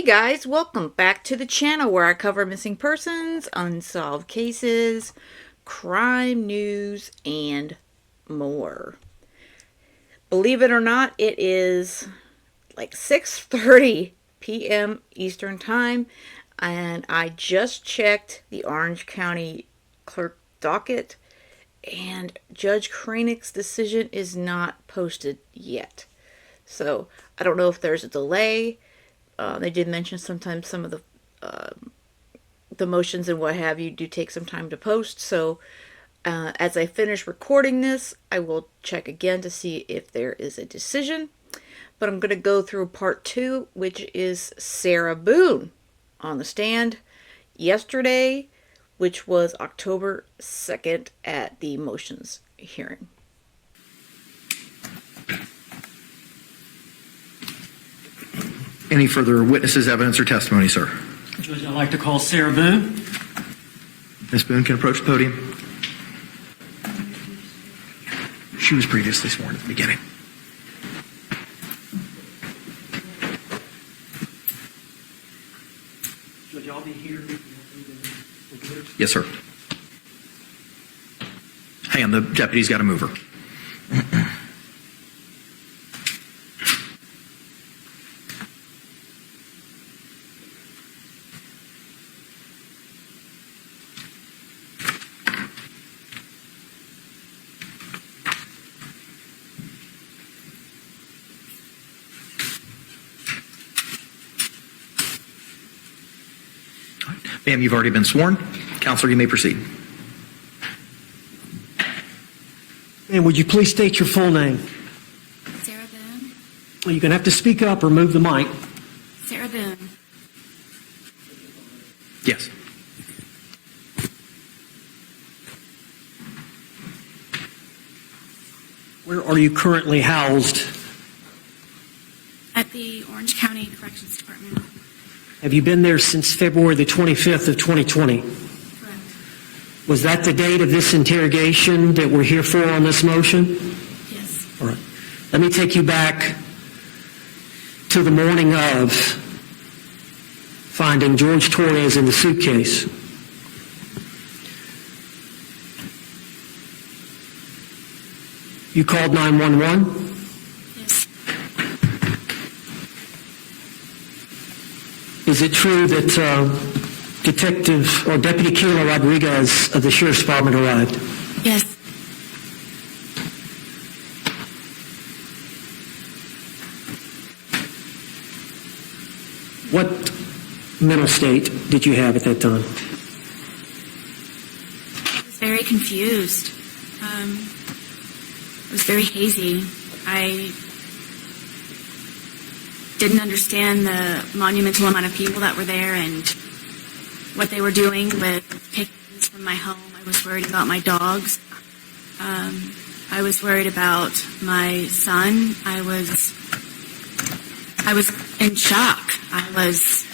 Hey guys, welcome back to the channel where I cover missing persons, unsolved cases, crime news, and more. Believe it or not, it is like 6:30 p.m. Eastern Time, and I just checked the Orange County Clerk docket, and Judge Kranick's decision is not posted yet. So I don't know if there's a delay. They did mention sometimes some of the motions and what have you do take some time to post. So as I finish recording this, I will check again to see if there is a decision. But I'm going to go through part 2, which is Sarah Boone on the stand yesterday, which was October 2nd at the motions hearing. Any further witnesses, evidence, or testimony, sir? Judge, I'd like to call Sarah Boone. Ms. Boone can approach the podium. She was previously sworn at the beginning. Judge, I'll be here. Yes, sir. Hang on, the deputy's got to move her. Ma'am, you've already been sworn. Counselor, you may proceed. And would you please state your full name? Sarah Boone. Well, you're going to have to speak up or move the mic. Sarah Boone. Yes. Where are you currently housed? At the Orange County Corrections Department. Have you been there since February the 25th of 2020? Correct. Was that the date of this interrogation that we're here for on this motion? Yes. All right. Let me take you back to the morning of finding Jorge Torres in the suitcase. You called 911? Yes. Is it true that Detective or Deputy Kayla Rodriguez of the Sheriff's Department arrived? Yes. What mental state did you have at that time? I was very confused. It was very hazy. I didn't understand the monumental amount of people that were there and what they were doing with taking things from my home. I was worried about my dogs. I was worried about my son. I was in shock. I was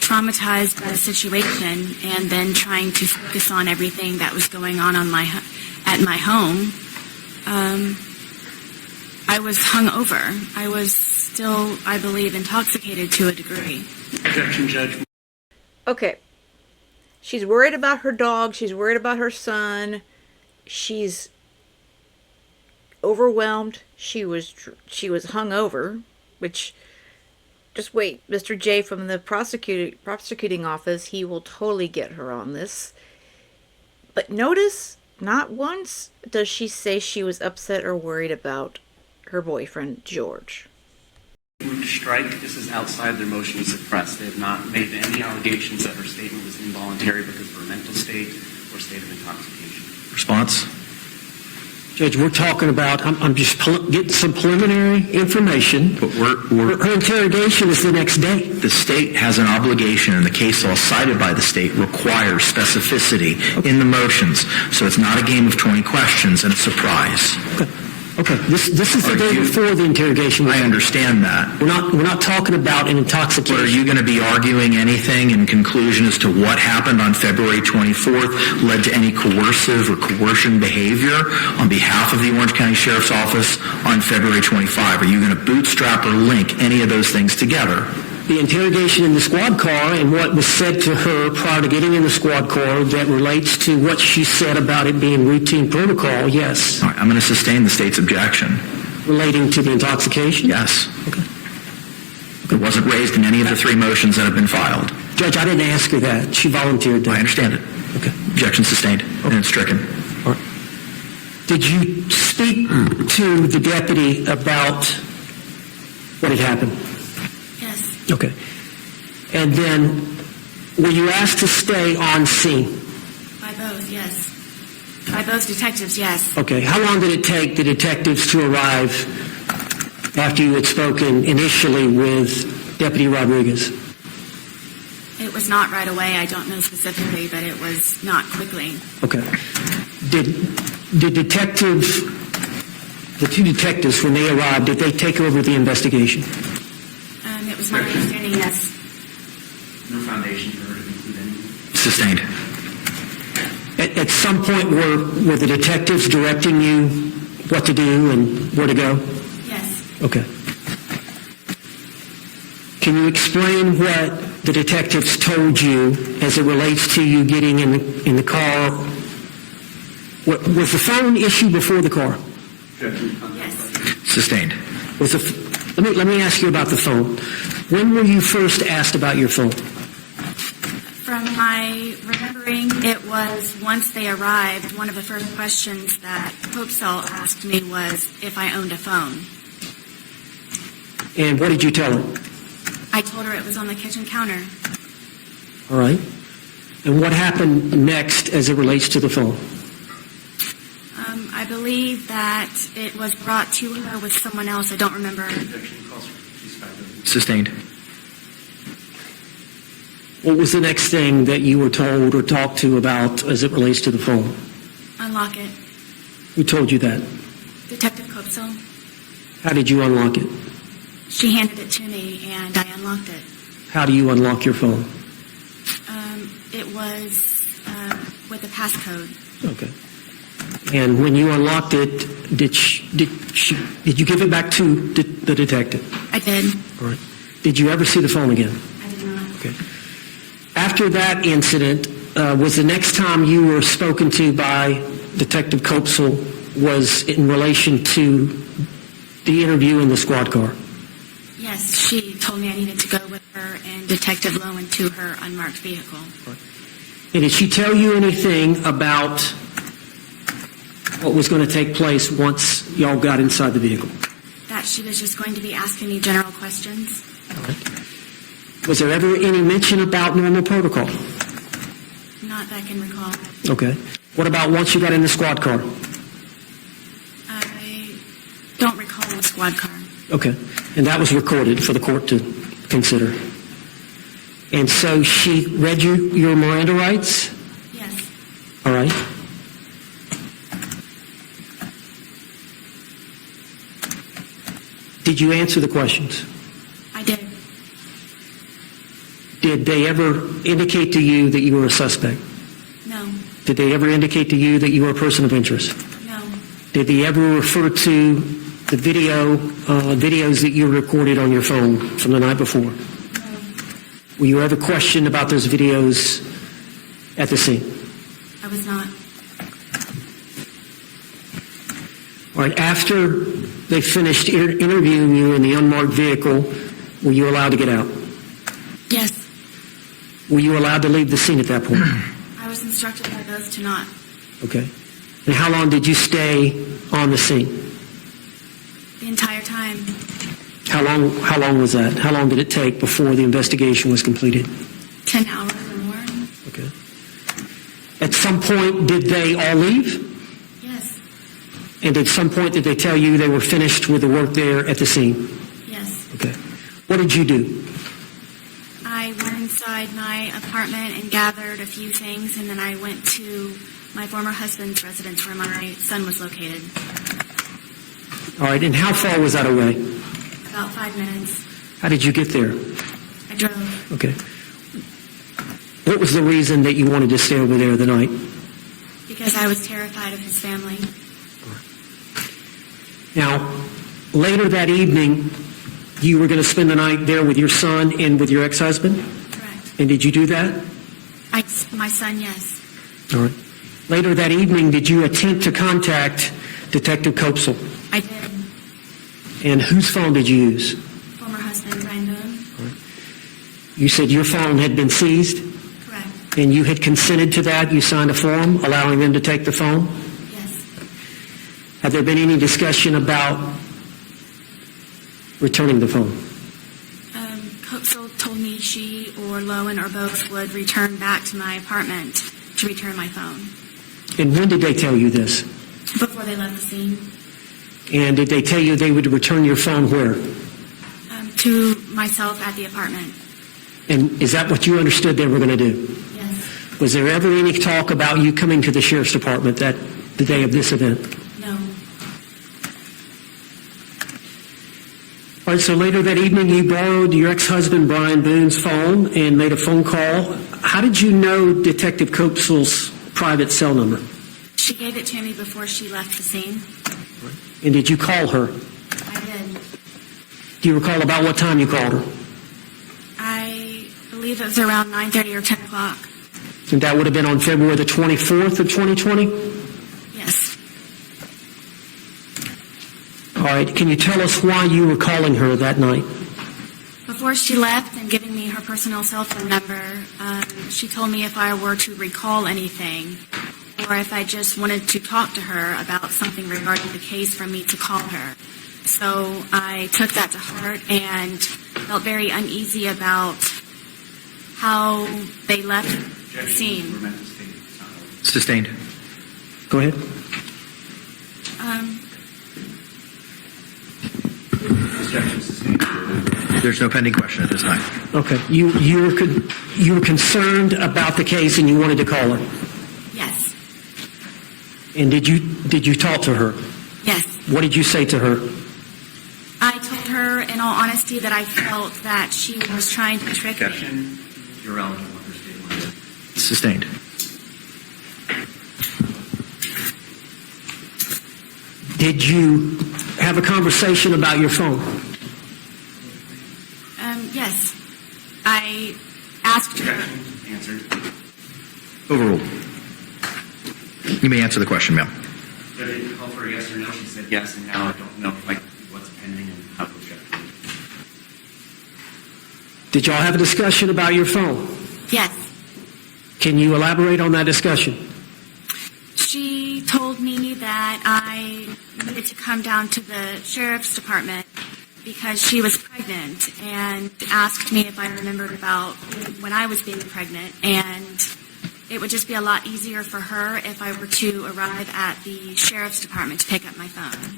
traumatized by the situation, and then trying to focus on everything that was going on at my home. I was hungover. I was still, I believe, intoxicated to a degree. Objection, Judge. Okay. She's worried about her dog. She's worried about her son. She's overwhelmed. She was hungover, which, just wait, Mr. J from the prosecuting office, he will totally get her on this. But notice, not once does she say she was upset or worried about her boyfriend, George. Move to strike. This is outside their motion to suppress. They have not made any allegations that her statement was involuntary because of her mental state or state of intoxication. Response? Judge, we're talking about, I'm just getting some preliminary information. But Her interrogation is the next day. the state has an obligation, and the case law cited by the state requires specificity in the motions. So it's not a game of 20 questions and a surprise. Okay. This is the day before the interrogation. I understand that. We're not talking about an intoxication. But are you going to be arguing anything in conclusion as to what happened on February 24th led to any coercive or coercion behavior on behalf of the Orange County Sheriff's Office on February 25? Are you going to bootstrap or link any of those things together? the interrogation in the squad car and what was said to her prior to getting in the squad car that relates to what she said about it being routine protocol, yes. All right, I'm going to sustain the state's objection. Relating to the intoxication? Yes. Okay. It wasn't raised in any of the 3 motions that have been filed. Judge, I didn't ask her that. She volunteered that. I understand it. Okay. Objection sustained, and it's stricken. All right. Did you speak to the deputy about what had happened? Yes. Okay. And then, were you asked to stay on scene? By both, yes. By both detectives, yes. Okay. How long did it take the detectives to arrive after you had spoken initially with Deputy Rodriguez? It was not right away. I don't know specifically, but it was not quickly. Okay. Did the 2 detectives, when they arrived, did they take over the investigation? It was my understanding, yes. No foundation for her to conclude anything. Sustained. At some point, were the detectives directing you what to do and where to go? Yes. Okay. Can you explain what the detectives told you as it relates to you getting in the car? Was the phone issue before the car? Yes. Sustained. Let me ask you about the phone. When were you first asked about your phone? From my remembering, it was once they arrived, one of the first questions that Hopesall asked me was if I owned a phone. And what did you tell her? I told her it was on the kitchen counter. All right. And what happened next as it relates to the phone? I believe that it was brought to her with someone else. I don't remember. Objection calls for ceasefire. Sustained. What was the next thing that you were told or talked to about as it relates to the phone? Unlock it. Who told you that? Detective Hopesall. How did you unlock it? She handed it to me, and I unlocked it. How do you unlock your phone? It was with a passcode. Okay. And when you unlocked it, did you give it back to the detective? I did. All right. Did you ever see the phone again? I did not. Okay. After that incident, was the next time you were spoken to by Detective Copesal was in relation to the interview in the squad car? Yes, she told me I needed to go with her and Detective Lowen to her unmarked vehicle. And did she tell you anything about what was going to take place once y'all got inside the vehicle? That she was just going to be asking me general questions. All right. Was there ever any mention about normal protocol? Not that I can recall. Okay. What about once you got in the squad car? I don't recall the squad car. Okay. And that was recorded for the court to consider. And so she read you your Miranda rights? Yes. All right. Did you answer the questions? I did. Did they ever indicate to you that you were a suspect? No. Did they ever indicate to you that you were a person of interest? No. Did they ever refer to the videos that you recorded on your phone from the night before? No. Were you ever questioned about those videos at the scene? I was not. All right. After they finished interviewing you in the unmarked vehicle, were you allowed to get out? Yes. Were you allowed to leave the scene at that point? I was instructed by both to not. Okay. And how long did you stay on the scene? The entire time. How long was that? How long did it take before the investigation was completed? 10 hours or more. Okay. At some point, did they all leave? Yes. And at some point, did they tell you they were finished with the work there at the scene? Yes. Okay. What did you do? I went inside my apartment and gathered a few things, and then I went to my former husband's residence where my son was located. All right. And how far was that away? About 5 minutes. How did you get there? I drove Okay. What was the reason that you wanted to stay over there the night? because I was terrified of his family. Now, later that evening, You were going to spend the night there with your son and with your ex-husband? Correct. And did you do that? My son, yes. All right. Later that evening, did you attempt to contact Detective Copesel? I did. And whose phone did you use? Former husband, Brian Boone. You said your phone had been seized, Correct. and you had consented to that. You signed a form allowing them to take the phone. Yes. Have there been any discussion about returning the phone? Copesel told me she or Lowen or both would return back to my apartment to return my phone And when did they tell you this? before they left the scene. And did they tell you they would return your phone where? To myself at the apartment. And is that what you understood they were going to do? Yes. Was there ever any talk about you coming to the sheriff's department the day of this event? No. All right, so later that evening you borrowed your ex-husband Brian Boone's phone and made a phone call. How did you know Detective Copesel's private cell number? She gave it to me before she left the scene. And did you call her? I did. Do you recall about what time you called her? I believe it was around 9:30 or 10 o'clock. And that would have been on February the 24th of 2020? Yes. All right, can you tell us why you were calling her that night? Before she left and giving me her personal cell phone number, she told me if I were to recall anything or if I just wanted to talk to her about something regarding the case for me to call her. So I took that to heart and felt very uneasy about how they left the scene. Sustained. Go ahead. There's no pending question at this time. Okay. You were concerned about the case and you wanted to call her. Yes. And did you talk to her? Yes. What did you say to her? I told her, in all honesty, that I felt that she was trying to trick me. Objection. You're eligible for statement. Sustained. Did you have a conversation about your phone? Yes. I asked her. Objection. Answered. Overruled. You may answer the question, ma'am. Did I call for a yes or no? She said yes, and now I don't know what's pending and how to object. Did y'all have a discussion about your phone? Yes. Can you elaborate on that discussion? She told me that I needed to come down to the sheriff's department because she was pregnant and asked me if I remembered about when I was being pregnant, and it would just be a lot easier for her if I were to arrive at the sheriff's department to pick up my phone.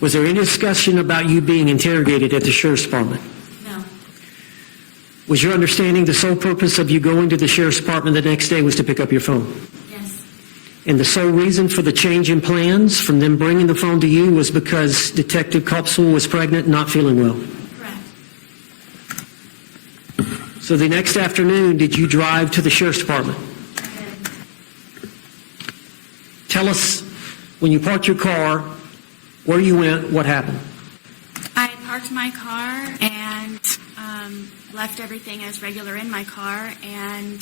Was there any discussion about you being interrogated at the sheriff's department? No. Was your understanding the sole purpose of you going to the sheriff's department the next day was to pick up your phone? Yes. And the sole reason for the change in plans from them bringing the phone to you was because Detective Copesel was pregnant and not feeling well? Correct. So the next afternoon, did you drive to the sheriff's department? I did. Tell us, when you parked your car, where you went, what happened? I parked my car and left everything as regular in my car and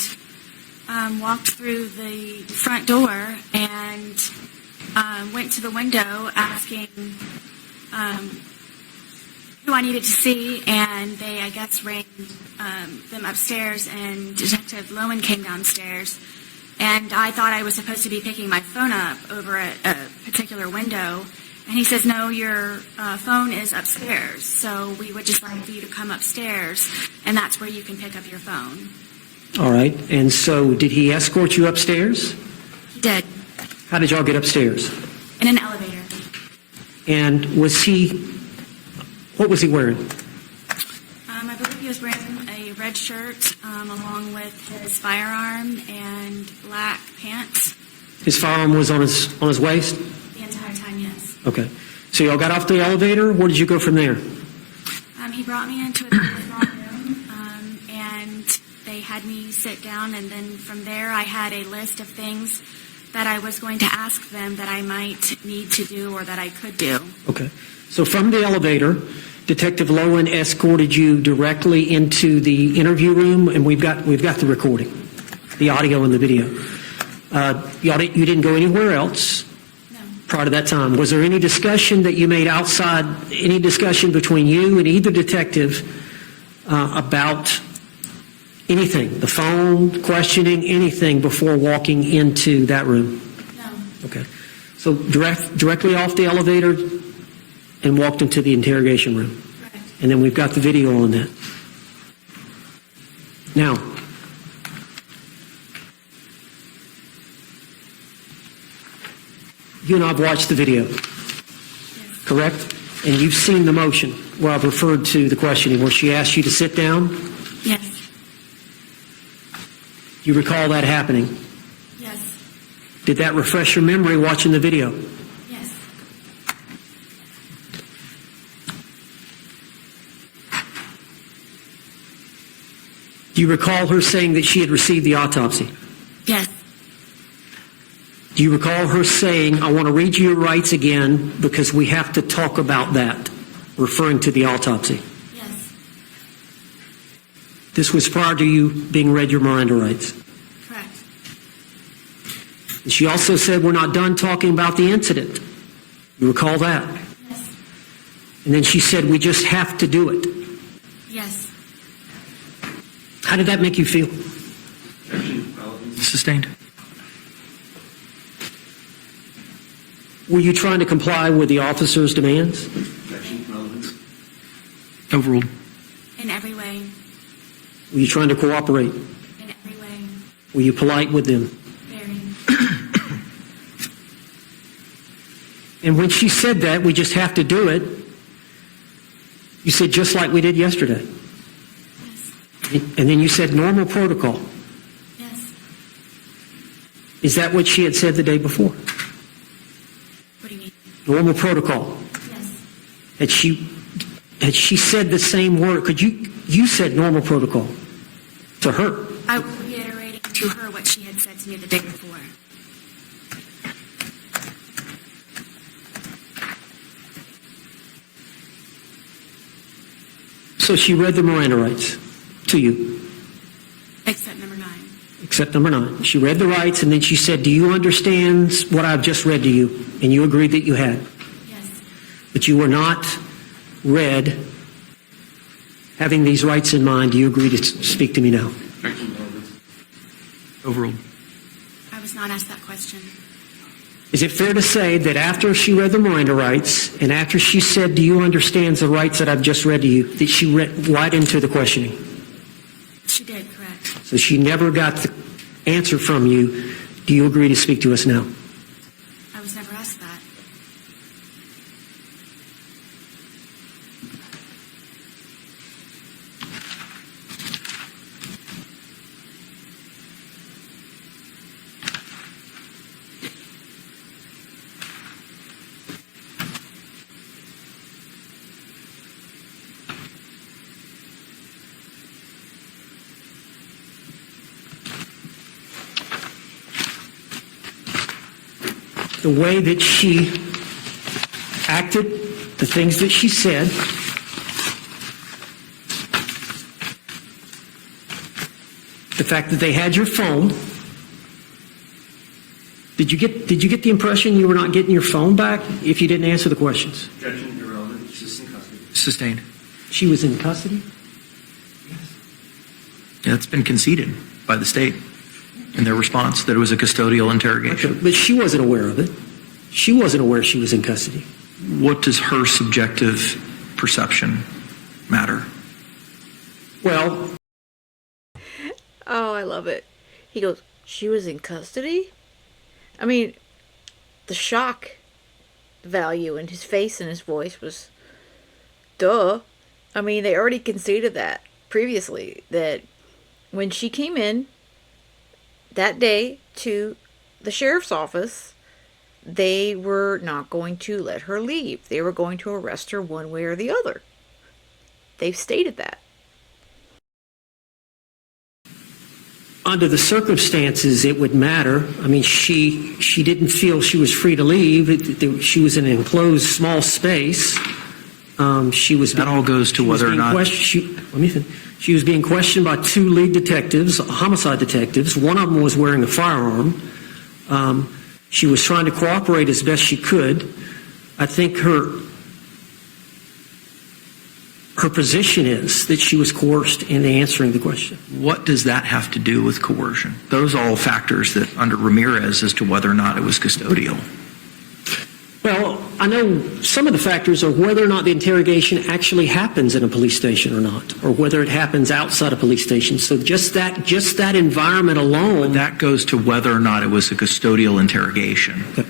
walked through the front door and went to the window asking who I needed to see, and they, I guess, rang them upstairs, and Detective Lowen came downstairs, and I thought I was supposed to be picking my phone up over at a particular window, and he says, no, your phone is upstairs, so we would just like for you to come upstairs, and that's where you can pick up your phone. All right. And so did he escort you upstairs? He did, How did y'all get upstairs? in an elevator. And what was he wearing? I believe he was wearing a red shirt along with his firearm and black pants His firearm was on his waist? the entire time, yes. Okay. So y'all got off the elevator. Where did you go from there? He brought me into a small room, and they had me sit down, and then from there I had a list of things that I was going to ask them that I might need to do or that I could do. Okay. So from the elevator, Detective Lowen escorted you directly into the interview room, and we've got the recording, the audio and the video. You didn't go anywhere else prior to that time. Was there any discussion that you made outside, any discussion between you and either detective about anything, the phone, questioning, anything before walking into that room? No. Okay. So directly off the elevator and walked into the interrogation room. Correct. And then we've got the video on that. Now, you and I have watched the video, correct? And you've seen the motion where I've referred to the questioning, where she asked you to sit down. Yes. You recall that happening? Yes. Did that refresh your memory watching the video? Yes. Do you recall her saying that she had received the autopsy? Yes. Do you recall her saying, I want to read you your rights again because we have to talk about that, referring to the autopsy? Yes. This was prior to you being read your Miranda rights. Correct. And she also said, we're not done talking about the incident. You recall that? Yes. And then she said, we just have to do it. Yes. How did that make you feel? Sustained. Were you trying to comply with the officer's demands? Overruled. In every way. Were you trying to cooperate? In every way. Were you polite with them? Very. And when she said that, we just have to do it, you said, just like we did yesterday. Yes. And then you said normal protocol. Yes. Is that what she had said the day before? What do you mean? Normal protocol. Yes. Had she said the same word? You said normal protocol to her. I was reiterating to her what she had said to me the day before. So she read the Miranda rights to you, Except number 9. except number 9. She read the rights, and then she said, do you understand what I've just read to you? And you agreed that you had. Yes. But you were not read having these rights in mind. Do you agree to speak to me now? Overruled. I was not asked that question. Is it fair to say that after she read the Miranda rights and after she said, do you understand the rights that I've just read to you, that she read right into the questioning? She did, correct. So she never got the answer from you. Do you agree to speak to us now? I was never asked that. The way that she acted, the things that she said, the fact that they had your phone. Did you get the impression you were not getting your phone back if you didn't answer the questions? Judgment irrelevant. She's in custody. Sustained. She was in custody? Yeah, it's been conceded by the state in their response that it was a custodial interrogation. Okay, but she wasn't aware of it. She wasn't aware she was in custody. What does her subjective perception matter? Well, Oh, I love it. He goes, she was in custody? I mean, the shock value in his face and his voice was, duh. I mean, they already conceded that previously, that when she came in that day to the sheriff's office, they were not going to let her leave. They were going to arrest her one way or the other. They've stated that. under the circumstances, it would matter. I mean, she didn't feel she was free to leave. She was in an enclosed small space. She was That all goes to she was whether or being not- let me finish. She was being questioned by two lead detectives, homicide detectives. One of them was wearing a firearm. She was trying to cooperate as best she could. I think her position is that she was coerced in answering the question. What does that have to do with coercion? Those are all factors that under Ramirez as to whether or not it was custodial. Well, I know some of the factors are whether or not the interrogation actually happens in a police station or not, or whether it happens outside a police station. So just that environment alone. That goes to whether or not it was a custodial interrogation. Okay.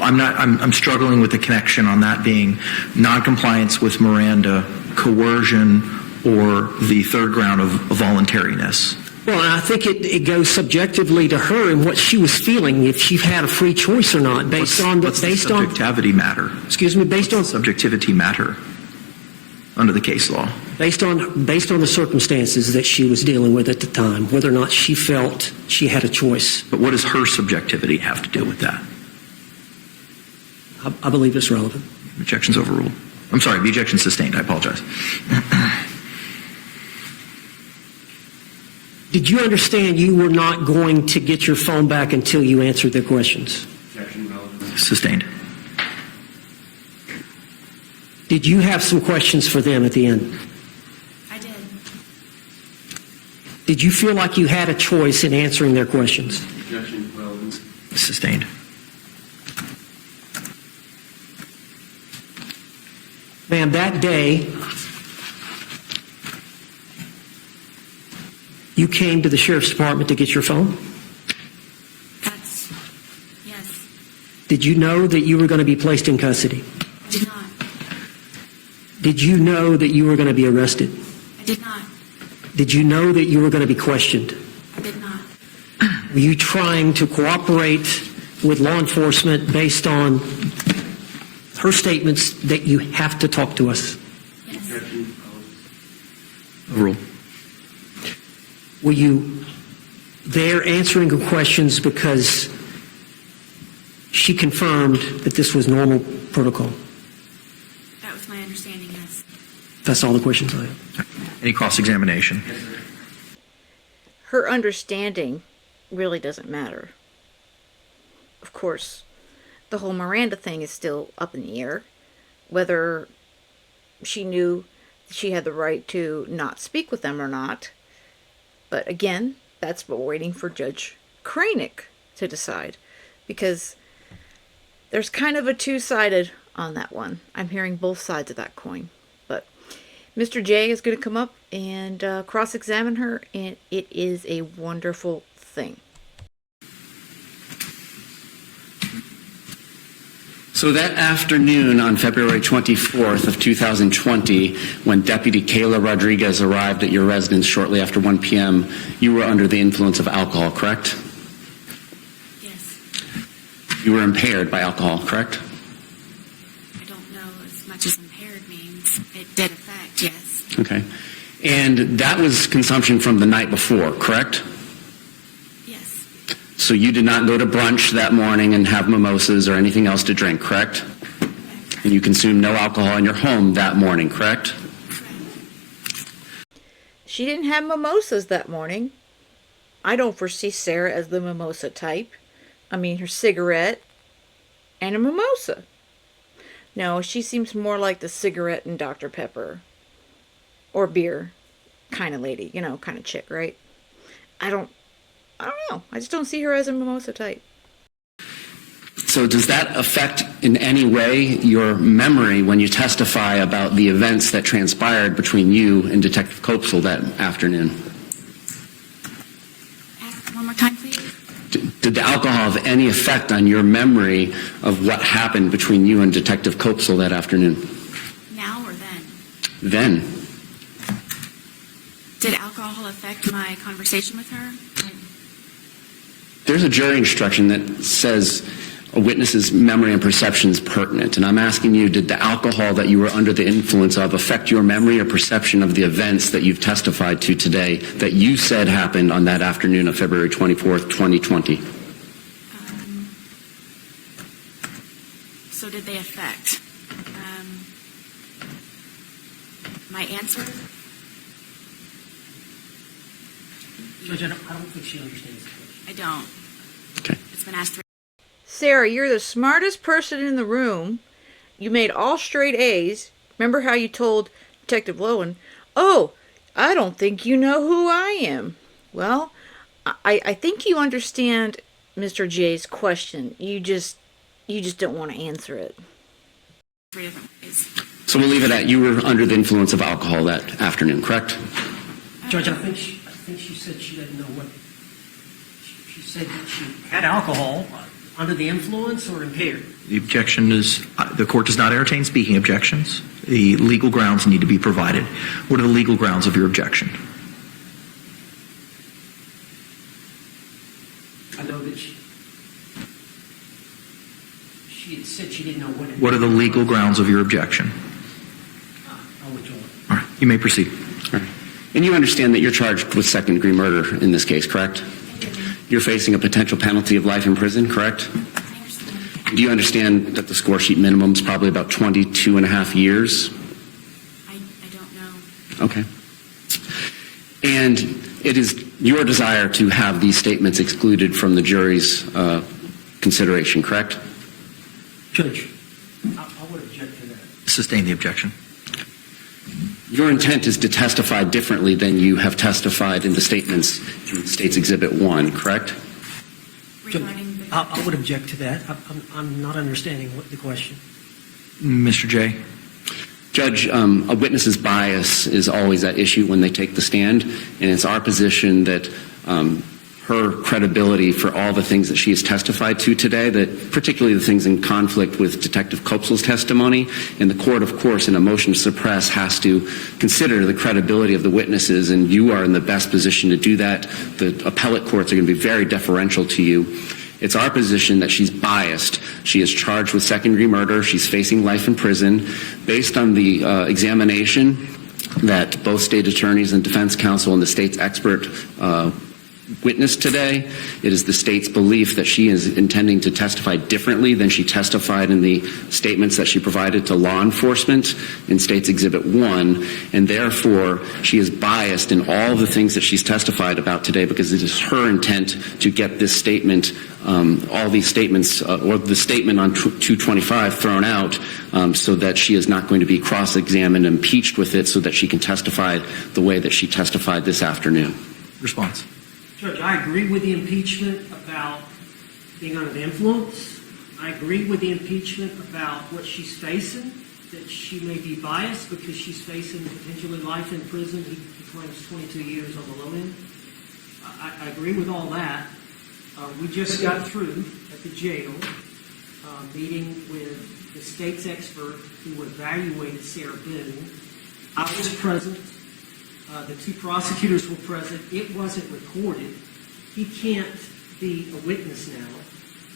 I'm struggling with the connection on that being noncompliance with Miranda, coercion, or the third ground of voluntariness. Well, I think it goes subjectively to her and what she was feeling, if she had a free choice or not, based on subjectivity matter. Excuse me, based on Subjectivity matter under the case law. based on the circumstances that she was dealing with at the time, whether or not she felt she had a choice. But what does her subjectivity have to do with that? I believe it's relevant. Objection's overruled. I'm sorry, the objection's sustained. I apologize. Did you understand you were not going to get your phone back until you answered their questions? Objection relevant. Sustained. Did you have some questions for them at the end? I did. Did you feel like you had a choice in answering their questions? Objection relevant. Sustained. Ma'am, that day, you came to the sheriff's department to get your phone? Yes. Did you know that you were going to be placed in custody? I did not. Did you know that you were going to be arrested? I did not. Did you know that you were going to be questioned? I did not. Were you trying to cooperate with law enforcement based on her statements that you have to talk to us? Yes. Objection relevant. Overruled. Were you there answering the questions because she confirmed that this was normal protocol? That was my understanding, yes. That's all the questions I have. Any cross-examination? Her understanding really doesn't matter. Of course, the whole Miranda thing is still up in the air. Whether she knew she had the right to not speak with them or not. But again, that's what we're waiting for Judge Kranick to decide. Because there's kind of a two-sided on that one. I'm hearing both sides of that coin. But Mr. J is going to come up and cross-examine her, and it is a wonderful thing. So that afternoon on February 24th of 2020, when Deputy Kayla Rodriguez arrived at your residence shortly after 1 p.m., you were under the influence of alcohol, correct? Yes. You were impaired by alcohol, correct? I don't know as much as impaired means. It did affect, yes. Okay. And that was consumption from the night before, correct? Yes. So you did not go to brunch that morning and have mimosas or anything else to drink, correct? And you consumed no alcohol in your home that morning, correct? She didn't have mimosas that morning. I don't foresee Sarah as the mimosa type. I mean, her cigarette and a mimosa. No, she seems more like the cigarette and Dr. Pepper. Or beer kind of lady, you know, kind of chick, right? I don't know. I just don't see her as a mimosa type. So does that affect in any way your memory when you testify about the events that transpired between you and Detective Copesel that afternoon? Ask one more time, please. Did the alcohol have any effect on your memory of what happened between you and Detective Copesel that afternoon? Now or then? Then. Did alcohol affect my conversation with her? There's a jury instruction that says a witness's memory and perception is pertinent. And I'm asking you, did the alcohol that you were under the influence of affect your memory or perception of the events that you've testified to today that you said happened on that afternoon of February 24th, 2020? So did they affect? my answer? Judge, I don't think she understands the question. I don't. Okay. It's been asked 3. Sarah, you're the smartest person in the room. You made all straight A's. Remember how you told Detective Lowen, "Oh, I don't think you know who I am." Well, I think you understand Mr. J's question. You just don't want to answer it. 3 different ways. So we'll leave it at you were under the influence of alcohol that afternoon, correct? Judge, I think she said she didn't know what. She said that she had alcohol under the influence or impaired. The objection is, the court does not entertain speaking objections. The legal grounds need to be provided. What are the legal grounds of your objection? I know that she had said she didn't know what it What are the legal grounds of your objection? I'll withdraw it. All right, you may proceed. All right. And you understand that you're charged with second-degree murder in this case, correct? You're facing a potential penalty of life in prison, correct? I understand. Do you understand that the score sheet minimum is probably about 22 and a half years? I don't know. Okay. And it is your desire to have these statements excluded from the jury's consideration, correct? Judge, I would object to that. Sustain the objection. Your intent is to testify differently than you have testified in the statements in State's Exhibit 1, correct? Regarding the... I would object to that. I'm not understanding what the question. Mr. J. Judge, a witness's bias is always at issue when they take the stand, and it's our position that her credibility for all the things that she has testified to today, that particularly the things in conflict with Detective Kopsel's testimony, and the court, of course, in a motion to suppress, has to consider the credibility of the witnesses, and you are in the best position to do that. The appellate courts are going to be very deferential to you. It's our position that she's biased. She is charged with second-degree murder. She's facing life in prison. Based on the examination that both state attorneys and defense counsel and the state's expert witnessed today, it is the state's belief that she is intending to testify differently than she testified in the statements that she provided to law enforcement in State's Exhibit 1, and therefore she is biased in all the things that she's testified about today because it is her intent to get this statement, all these statements, or the statement on 225 thrown out so that she is not going to be cross-examined and impeached with it so that she can testify the way that she testified this afternoon. Response. Judge, I agree with the impeachment about being under the influence. I agree with the impeachment about what she's facing, that she may be biased because she's facing potentially life in prison. He claims 22 years on the low end. I agree with all that. We just got through at the jail meeting with the state's expert who evaluated Sarah Boone. I was present. The two prosecutors were present. It wasn't recorded. He can't be a witness now.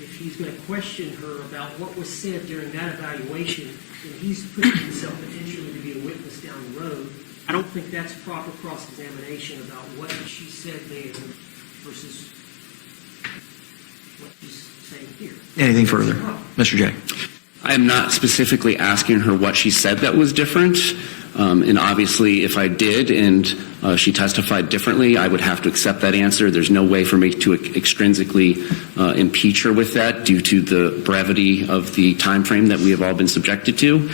If he's going to question her about what was said during that evaluation, then he's putting himself potentially to be a witness down the road. I don't think that's proper cross-examination about what she said there versus what she's saying here. Anything further? Mr. J. I am not specifically asking her what she said that was different. And obviously, if I did and she testified differently, I would have to accept that answer. There's no way for me to extrinsically impeach her with that due to the brevity of the time frame that we have all been subjected to.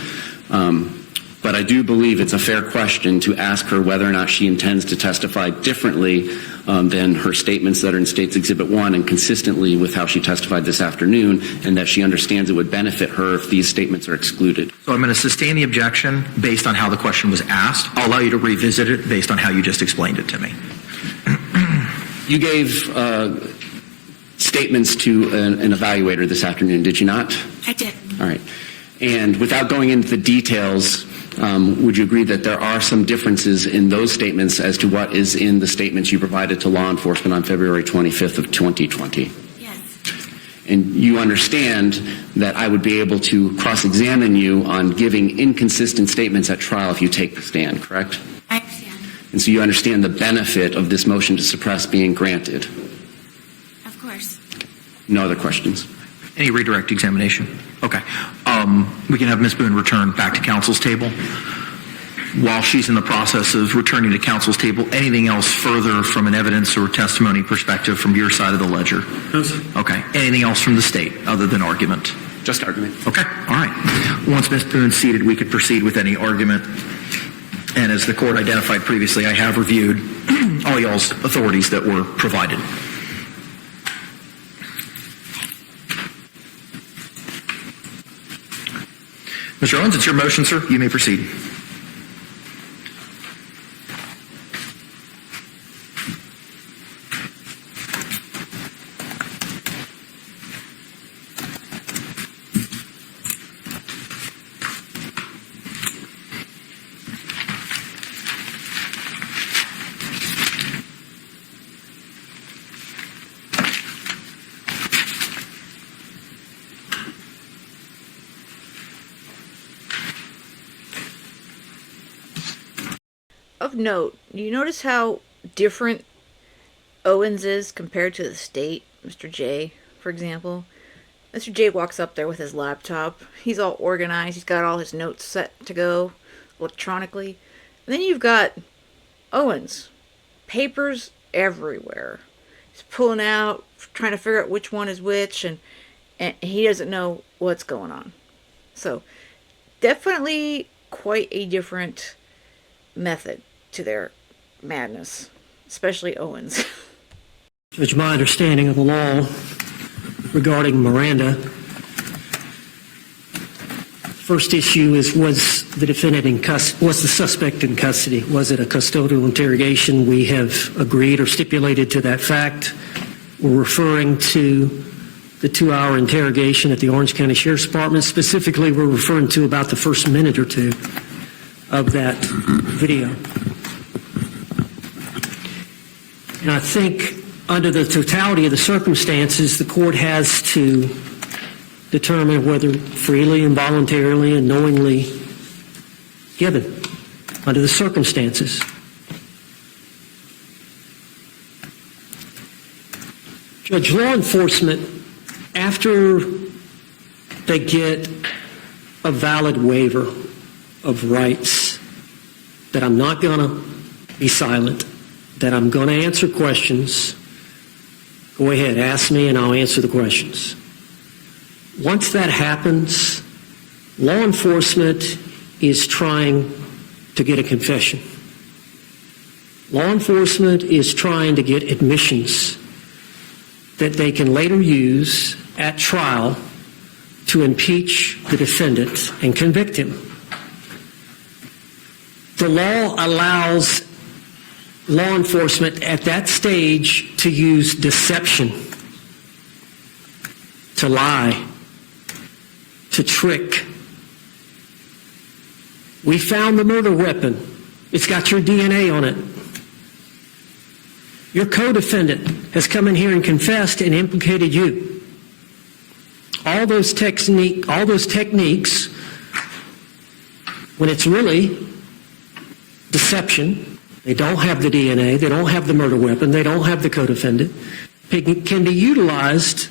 But I do believe it's a fair question to ask her whether or not she intends to testify differently than her statements that are in State's Exhibit 1 and consistently with how she testified this afternoon, and that she understands it would benefit her if these statements are excluded. So I'm going to sustain the objection based on how the question was asked. I'll allow you to revisit it based on how you just explained it to me. You gave statements to an evaluator this afternoon, did you not? I did. All right. And without going into the details, would you agree that there are some differences in those statements as to what is in the statements you provided to law enforcement on February 25th of 2020? Yes. And you understand that I would be able to cross-examine you on giving inconsistent statements at trial if you take the stand, correct? I understand. And so you understand the benefit of this motion to suppress being granted? Of course. No other questions? Any redirect examination? Okay. We can have Ms. Boone return back to counsel's table. while she's in the process of returning to counsel's table, anything else further from an evidence or testimony perspective from your side of the ledger? No, sir. Okay. Anything else from the state other than argument? Just argument. Okay. All right. Once Ms. Boone's seated, we could proceed with any argument. And as the court identified previously, I have reviewed all y'all's authorities that were provided. Mr. Owens, it's your motion, sir. You may proceed. Of note, you notice how different Owens is compared to the state? Mr. J, for example. Mr. J walks up there with his laptop. He's all organized. He's got all his notes set to go electronically. And then you've got Owens. Papers everywhere. He's pulling out, trying to figure out which one is which, and he doesn't know what's going on. So, definitely quite a different method to their madness, especially Owens. Judge, my understanding of the law regarding Miranda, first issue is, was the defendant in custody, was the suspect in custody? Was it a custodial interrogation? We have agreed or stipulated to that fact. We're referring to the 2-hour interrogation at the Orange County Sheriff's Department. Specifically, we're referring to about the first minute or two of that video. And I think under the totality of the circumstances, the court has to determine whether freely and voluntarily and knowingly given under the circumstances. Judge, law enforcement, after they get a valid waiver of rights, that I'm not going to be silent, that I'm going to answer questions, go ahead, ask me and I'll answer the questions. Once that happens, law enforcement is trying to get a confession. Law enforcement is trying to get admissions that they can later use at trial to impeach the defendant and convict him. The law allows law enforcement at that stage to use deception, to lie, to trick. We found the murder weapon. It's got your DNA on it. Your co-defendant has come in here and confessed and implicated you. All those techniques, when it's really deception, they don't have the DNA, they don't have the murder weapon, they don't have the co-defendant, can be utilized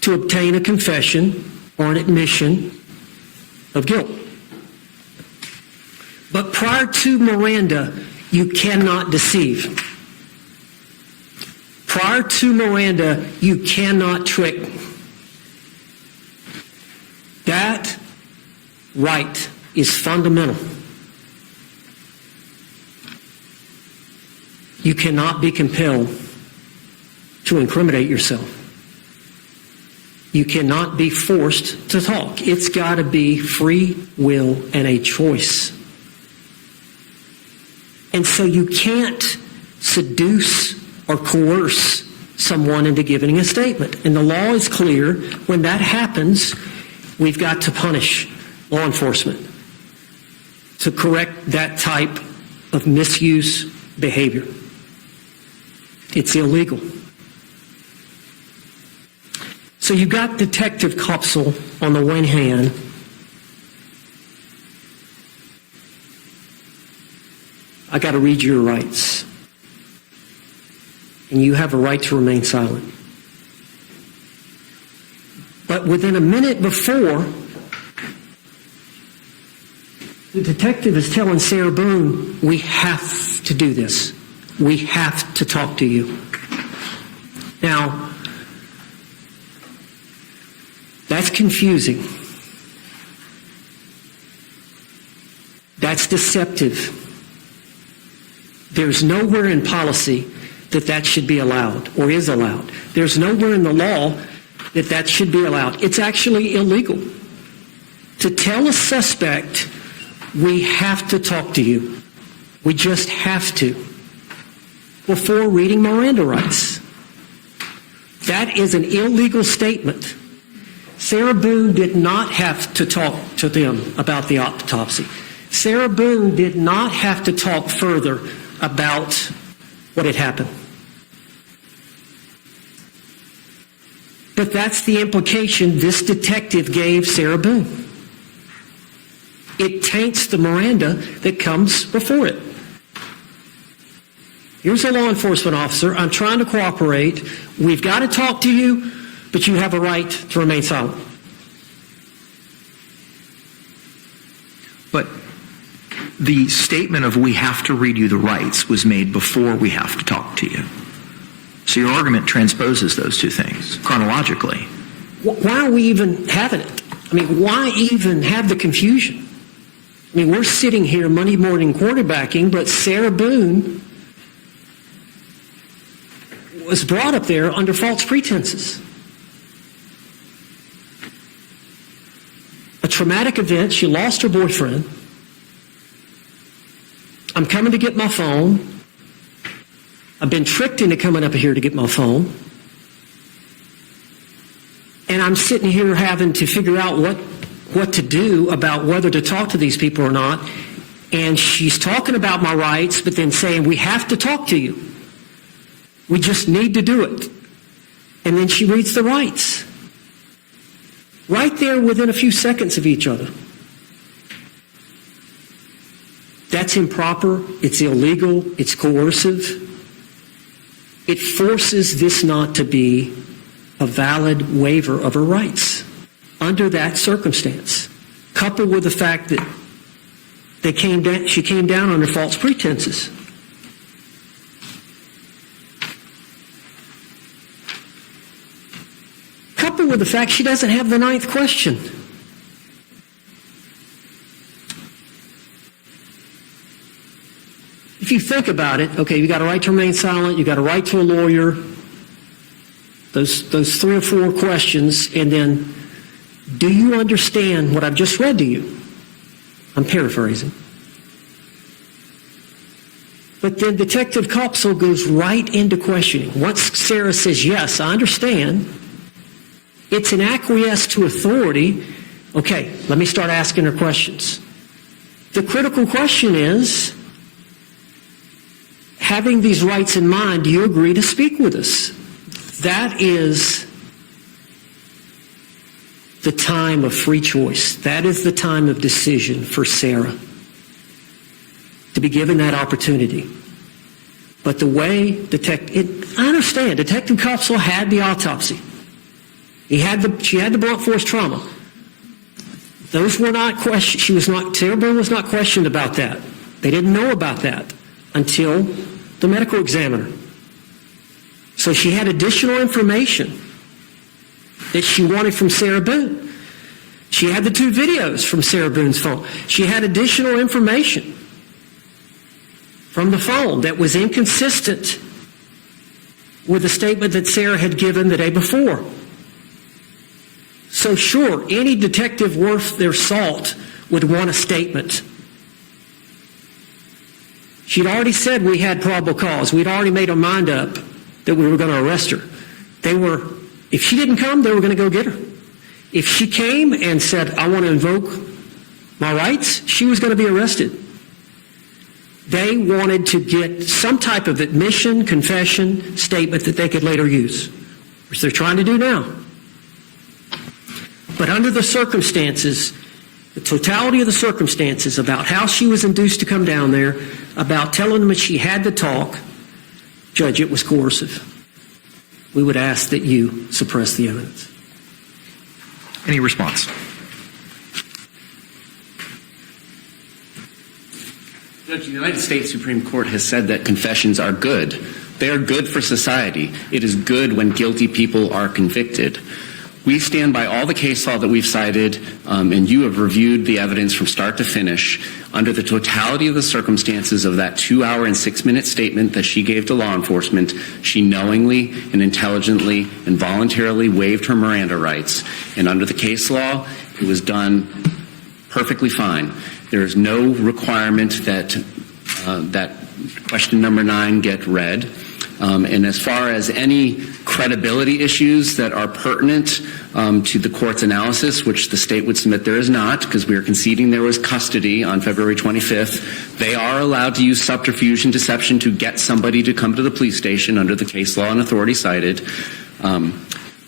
to obtain a confession or an admission of guilt. But prior to Miranda, you cannot deceive. Prior to Miranda, you cannot trick. That right is fundamental. You cannot be compelled to incriminate yourself. You cannot be forced to talk. It's got to be free will and a choice. And so you can't seduce or coerce someone into giving a statement. And the law is clear. When that happens, we've got to punish law enforcement to correct that type of misuse behavior. It's illegal. So you got Detective Kopsel on the one hand. I got to read your rights. And you have a right to remain silent. But within a minute before, The detective is telling Sarah Boone, we have to do this. We have to talk to you. Now, that's confusing. That's deceptive. There's nowhere in policy that that should be allowed or is allowed. There's nowhere in the law that that should be allowed. It's actually illegal to tell a suspect, we have to talk to you. We just have to, before reading Miranda rights. That is an illegal statement. Sarah Boone did not have to talk to them about the autopsy. Sarah Boone did not have to talk further about what had happened. But that's the implication this detective gave Sarah Boone. It taints the Miranda that comes before it. Here's a law enforcement officer. I'm trying to cooperate. We've got to talk to you, but you have a right to remain silent. But the statement of we have to read you the rights was made before we have to talk to you. So your argument transposes those two things chronologically. Why are we even having it? I mean, why even have the confusion? I mean, we're sitting here Monday morning quarterbacking, but Sarah Boone was brought up there under false pretenses. A traumatic event, she lost her boyfriend. I'm coming to get my phone. I've been tricked into coming up here to get my phone. And I'm sitting here having to figure out what to do about whether to talk to these people or not. And she's talking about my rights, but then saying, we have to talk to you. We just need to do it. And then she reads the rights. Right there within a few seconds of each other. That's improper. It's illegal. It's coercive. It forces this not to be a valid waiver of her rights under that circumstance, coupled with the fact that she came down under false pretenses. Coupled with the fact she doesn't have the ninth question. If you think about it, okay, you got a right to remain silent, you got a right to a lawyer, those 3 or 4 questions, and then, do you understand what I've just read to you? I'm paraphrasing. But then Detective Kopsel goes right into questioning. Once Sarah says, yes, I understand, it's an acquiesce to authority. Okay, let me start asking her questions. The critical question is, having these rights in mind, do you agree to speak with us? That is the time of free choice. That is the time of decision for Sarah, to be given that opportunity. But the way I understand, Detective Kopsel had the autopsy. She had the blunt force trauma. Those were not questioned. Sarah Boone was not questioned about that. They didn't know about that until the medical examiner. So she had additional information that she wanted from Sarah Boone. She had the 2 videos from Sarah Boone's phone. She had additional information from the phone that was inconsistent with the statement that Sarah had given the day before. So sure, any detective worth their salt would want a statement. She'd already said we had probable cause. We'd already made our mind up that we were going to arrest her. If she didn't come, they were going to go get her. If she came and said, I want to invoke my rights, she was going to be arrested. They wanted to get some type of admission, confession, statement that they could later use, which they're trying to do now. But under the circumstances, the totality of the circumstances about how she was induced to come down there, about telling them that she had to talk, Judge, it was coercive. We would ask that you suppress the evidence. Any response? Judge, the United States Supreme Court has said that confessions are good. They are good for society. It is good when guilty people are convicted. We stand by all the case law that we've cited, and you have reviewed the evidence from start to finish. Under the totality of the circumstances of that 2-hour and 6-minute statement that she gave to law enforcement, she knowingly and intelligently and voluntarily waived her Miranda rights. And under the case law, it was done perfectly fine. There is no requirement that that question number 9 get read. And as far as any credibility issues that are pertinent to the court's analysis, which the state would submit there is not, because we are conceding there was custody on February 25th, they are allowed to use subterfuge and deception to get somebody to come to the police station under the case law and authority cited.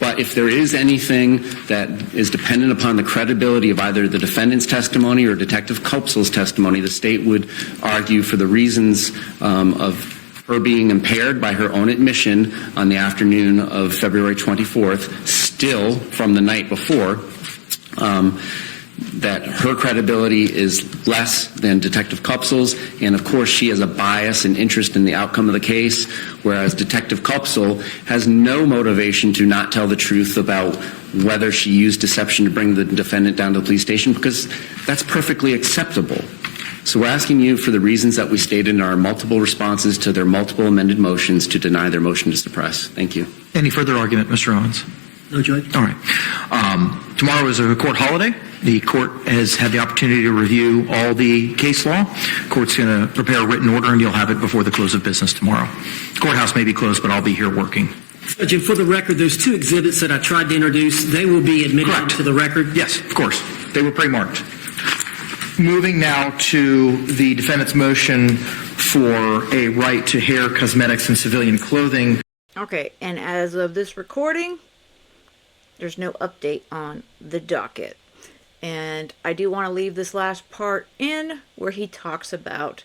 But if there is anything that is dependent upon the credibility of either the defendant's testimony or Detective Kopsel's testimony, the state would argue for the reasons of her being impaired by her own admission on the afternoon of February 24th, still from the night before, that her credibility is less than Detective Kopsel's, and of course she has a bias and interest in the outcome of the case, whereas Detective Kopsel has no motivation to not tell the truth about whether she used deception to bring the defendant down to the police station, because that's perfectly acceptable. So we're asking you, for the reasons that we stated in our multiple responses to their multiple amended motions, to deny their motion to suppress. Thank you. Any further argument, Mr. Owens? No, Judge. All right. Tomorrow is a court holiday. The court has had the opportunity to review all the case law. Court's going to prepare a written order, and you'll have it before the close of business tomorrow. Courthouse may be closed, but I'll be here working. Judge, and for the record, those 2 exhibits that I tried to introduce, they will be admitted Correct. into the record? Yes, of course. They were pre-marked. Moving now to the defendant's motion for a right to hair, cosmetics, and civilian clothing. Okay, and as of this recording, there's no update on the docket. And I do want to leave this last part in where he talks about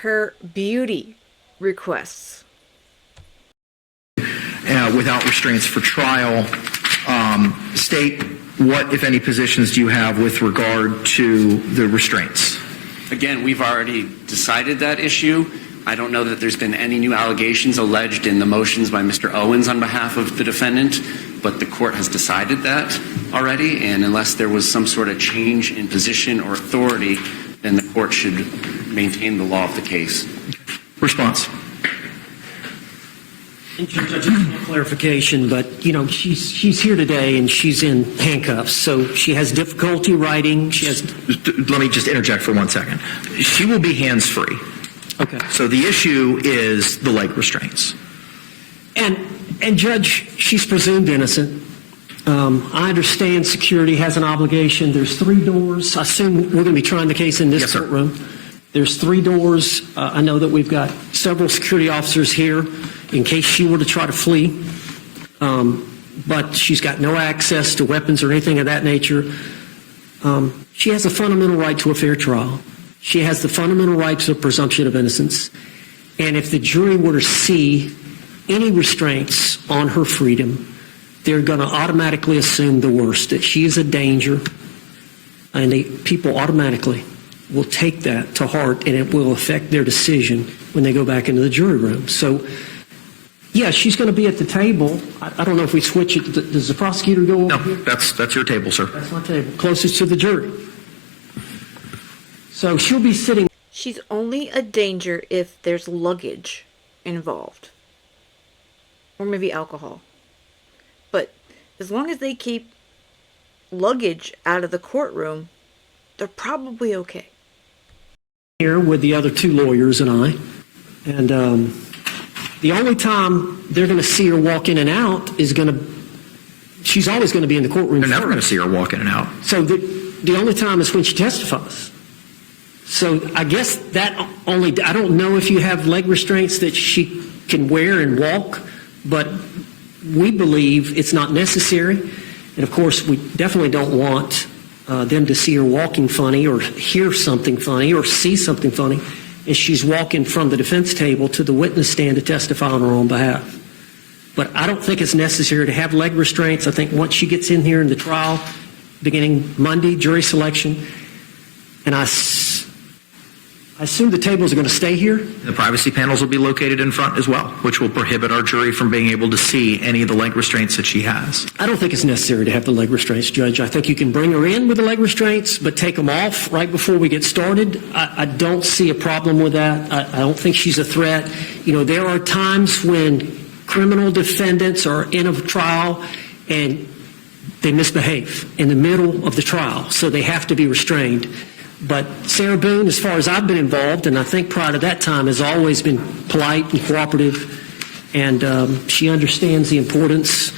her beauty requests. Without restraints for trial. State, what, if any, positions do you have with regard to the restraints? Again, we've already decided that issue. I don't know that there's been any new allegations alleged in the motions by Mr. Owens on behalf of the defendant, but the court has decided that already, and unless there was some sort of change in position or authority, then the court should maintain the law of the case. Response. And Judge, just a clarification, but, you know, she's here today and she's in handcuffs, so she has difficulty writing. She has. Let me just interject for 1 second. She will be hands-free. Okay. So the issue is the leg restraints. And Judge, she's presumed innocent. I understand security has an obligation. There's 3 doors. I assume we're going to be trying the case in this Yes, sir. courtroom. There's 3 doors. I know that we've got several security officers here in case she were to try to flee. But she's got no access to weapons or anything of that nature. She has a fundamental right to a fair trial. She has the fundamental right to a presumption of innocence. And if the jury were to see any restraints on her freedom, they're going to automatically assume the worst, that she is a danger, and people automatically will take that to heart, and it will affect their decision when they go back into the jury room. So, yeah, she's going to be at the table. I don't know if we switch it. Does the prosecutor go over here? No, that's your table, sir. That's my table, closest to the jury. So she'll be sitting. She's only a danger if there's luggage involved. Or maybe alcohol. But as long as they keep luggage out of the courtroom, they're probably okay. Here with the other 2 lawyers and I. And the only time they're going to see her walk in and out is she's always going to be in the courtroom. They're never going to see her walk in and out. So the only time is when she testifies. So I guess that I don't know if you have leg restraints that she can wear and walk, but we believe it's not necessary. And of course, we definitely don't want them to see her walking funny or hear something funny or see something funny as she's walking from the defense table to the witness stand to testify on her own behalf. But I don't think it's necessary to have leg restraints. I think once she gets in here in the trial, beginning Monday, jury selection, and I assume the tables are going to stay here? The privacy panels will be located in front as well, which will prohibit our jury from being able to see any of the leg restraints that she has. I don't think it's necessary to have the leg restraints, Judge. I think you can bring her in with the leg restraints, but take them off right before we get started. I don't see a problem with that. I don't think she's a threat. You know, there are times when criminal defendants are in a trial and they misbehave in the middle of the trial, so they have to be restrained. But Sarah Boone, as far as I've been involved, and I think prior to that time, has always been polite and cooperative, and she understands the importance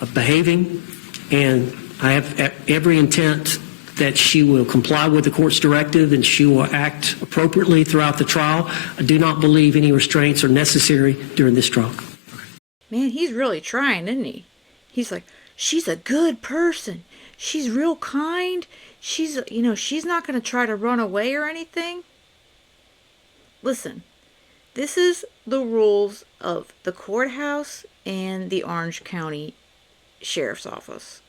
of behaving, and I have every intent that she will comply with the court's directive and she will act appropriately throughout the trial. I do not believe any restraints are necessary during this trial. Man, he's really trying, isn't he? He's like, she's a good person. She's real kind. She's not going to try to run away or anything. Listen, this is the rules of the courthouse and the Orange County Sheriff's Office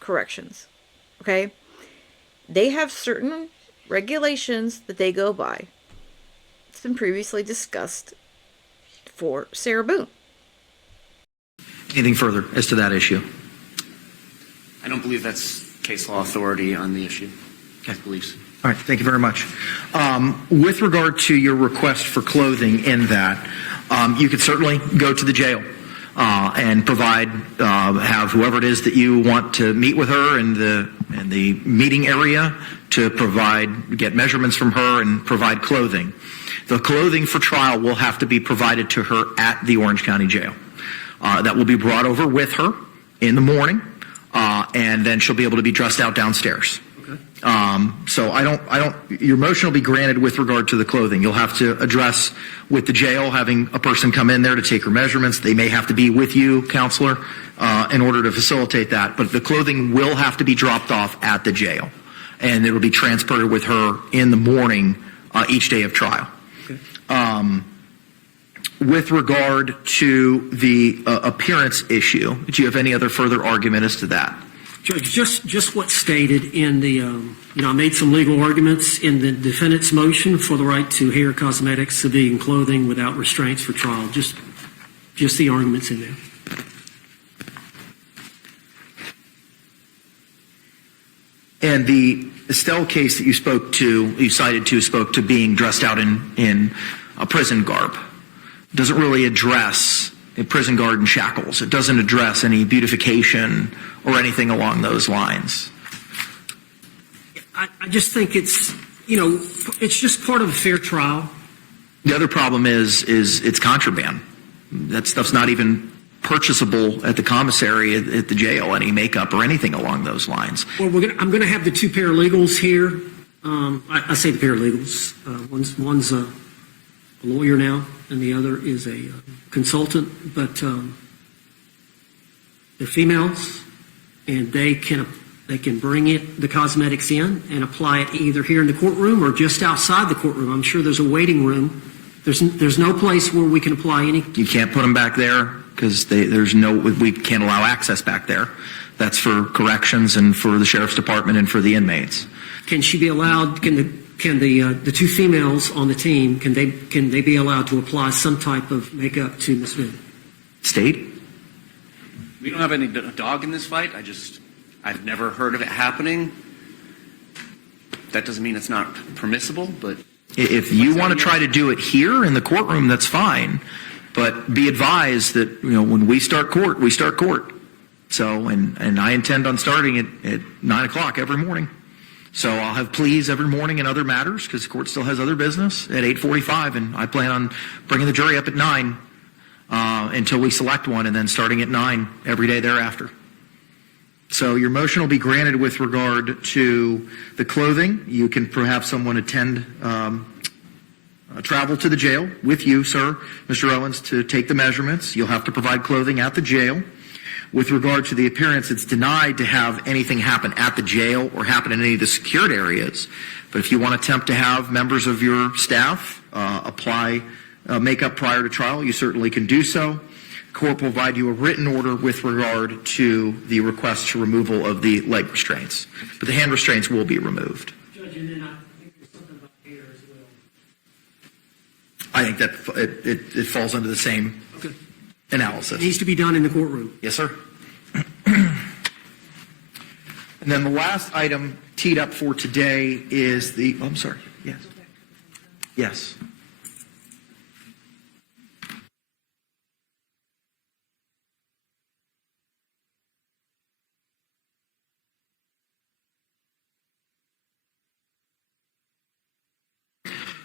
Corrections. Okay? They have certain regulations that they go by. It's been previously discussed for Sarah Boone. Anything further as to that issue? I don't believe that's case law authority on the issue. Okay. Police. All right, thank you very much. With regard to your request for clothing in that, you could certainly go to the jail and provide, have whoever it is that you want to meet with her in the meeting area to get measurements from her and provide clothing. The clothing for trial will have to be provided to her at the Orange County Jail. That will be brought over with her in the morning, and then she'll be able to be dressed out downstairs. So your motion will be granted with regard to the clothing. You'll have to address with the jail having a person come in there to take her measurements. They may have to be with you, counselor, in order to facilitate that. But the clothing will have to be dropped off at the jail, and it will be transported with her in the morning each day of trial. Okay. With regard to the appearance issue, do you have any other further argument as to that? Judge, just what's stated in the, I made some legal arguments in the defendant's motion for the right to hair, cosmetics, civilian clothing without restraints for trial. Just the arguments in there. And the Estelle case that you cited spoke to being dressed out in a prison garb. Doesn't really address a prison guard in shackles. It doesn't address any beautification or anything along those lines. I just think it's just part of a fair trial. The other problem is it's contraband. That stuff's not even purchasable at the commissary at the jail, any makeup or anything along those lines. Well, I'm going to have the two paralegals here. I say the paralegals. One's a lawyer now, and the other is a consultant, but they're females, and they can bring the cosmetics in and apply it either here in the courtroom or just outside the courtroom. I'm sure there's a waiting room. There's no place where we can apply any. You can't put them back there because we can't allow access back there. That's for corrections and for the sheriff's department and for the inmates. Can she be allowed? Can the two females on the team, can they be allowed to apply some type of makeup to Ms. Boone? State? We don't have any dog in this fight. I've never heard of it happening. That doesn't mean it's not permissible, but if you want to try to do it here in the courtroom, that's fine. But be advised that when we start court, we start court. So and I intend on starting it at 9 o'clock every morning. So I'll have pleas every morning in other matters because the court still has other business at 8:45, and I plan on bringing the jury up at 9 until we select one, and then starting at 9 every day thereafter. So your motion will be granted with regard to the clothing. You can perhaps someone attend travel to the jail with you, sir, Mr. Owens, to take the measurements. You'll have to provide clothing at the jail. With regard to the appearance, it's denied to have anything happen at the jail or happen in any of the secured areas. But if you want to attempt to have members of your staff apply makeup prior to trial, you certainly can do so. Court will provide you a written order with regard to the request to removal of the leg restraints. But the hand restraints will be removed. Judge, and then I think there's something about hair as well. I think that it falls under the same Okay. analysis. It needs to be done in the courtroom. Yes, sir. And then the last item teed up for today is the, oh, I'm sorry, yes. Yes.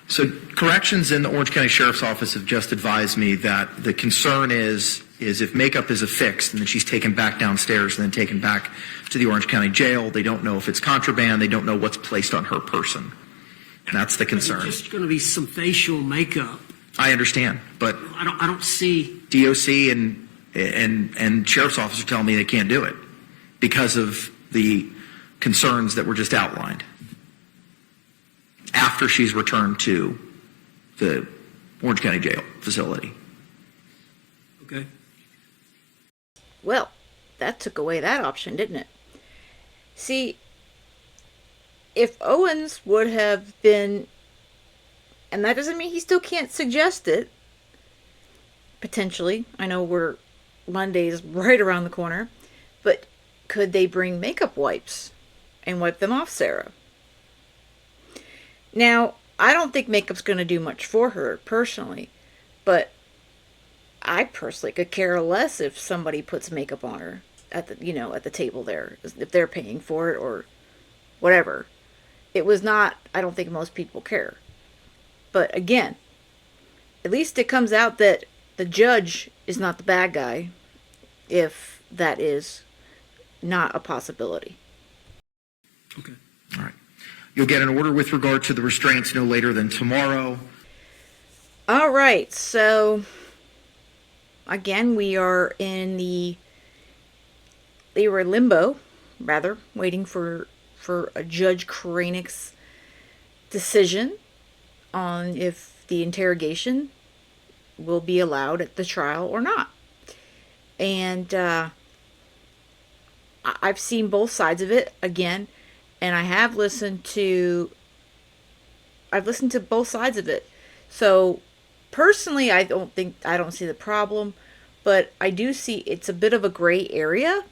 So corrections in the Orange County Sheriff's Office have just advised me that the concern is if makeup is affixed and then she's taken back downstairs and then taken back to the Orange County Jail, they don't know if it's contraband, they don't know what's placed on her person. And that's the concern. There's just going to be some facial makeup. I understand, but I don't see. DOC and Sheriff's Office are telling me they can't do it because of the concerns that were just outlined after she's returned to the Orange County Jail facility. Okay. Well, that took away that option, didn't it? See, if Owens would have been, and that doesn't mean he still can't suggest it, potentially. I know Monday's right around the corner, but could they bring makeup wipes and wipe them off Sarah? Now, I don't think makeup's going to do much for her personally, but I personally could care less if somebody puts makeup on her at the table there, if they're paying for it or whatever. It was not, I don't think most people care. But again, at least it comes out that the judge is not the bad guy, if that is not a possibility. Okay. All right. You'll get an order with regard to the restraints no later than tomorrow. All right, so again, we are in they were in limbo, rather, waiting for a Judge Kranick's decision on if the interrogation will be allowed at the trial or not. And I've seen both sides of it again, and I've listened to both sides of it. So personally, I don't see the problem, but I do see it's a bit of a gray area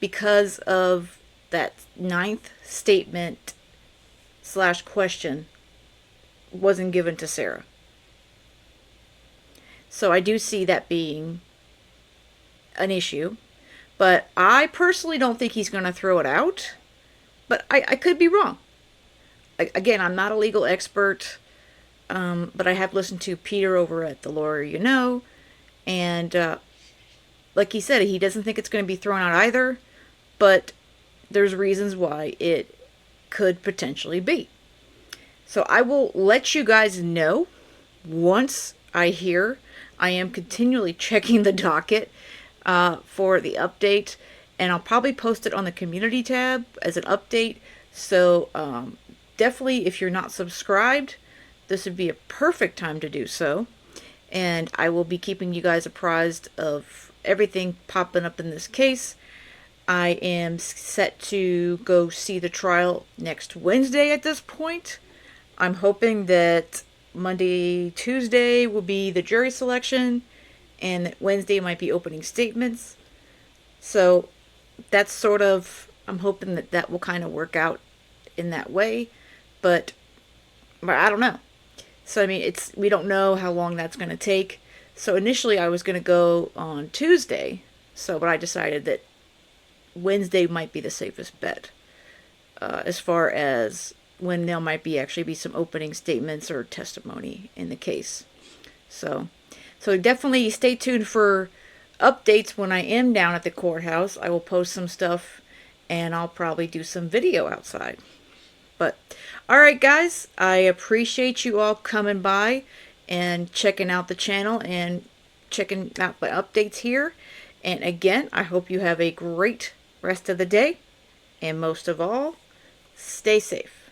because of that 9th statement / question wasn't given to Sarah. So I do see that being an issue, but I personally don't think he's going to throw it out, but I could be wrong. Again, I'm not a legal expert, but I have listened to Peter over at The Lawyer You Know, and like he said, he doesn't think it's going to be thrown out either, but there's reasons why it could potentially be. So I will let you guys know once I hear. I am continually checking the docket for the update, and I'll probably post it on the community tab as an update. So definitely, if you're not subscribed, this would be a perfect time to do so. And I will be keeping you guys apprised of everything popping up in this case. I am set to go see the trial next Wednesday at this point. I'm hoping that Monday, Tuesday will be the jury selection, and that Wednesday might be opening statements. So that's sort of, I'm hoping that will kind of work out in that way, but I don't know. So I mean, we don't know how long that's going to take. So initially I was going to go on Tuesday, but I decided that Wednesday might be the safest bet as far as when there might actually be some opening statements or testimony in the case. So definitely stay tuned for updates when I am down at the courthouse. I will post some stuff, and I'll probably do some video outside. But all right, guys, I appreciate you all coming by and checking out the channel and checking out my updates here. And again, I hope you have a great rest of the day, and most of all, stay safe.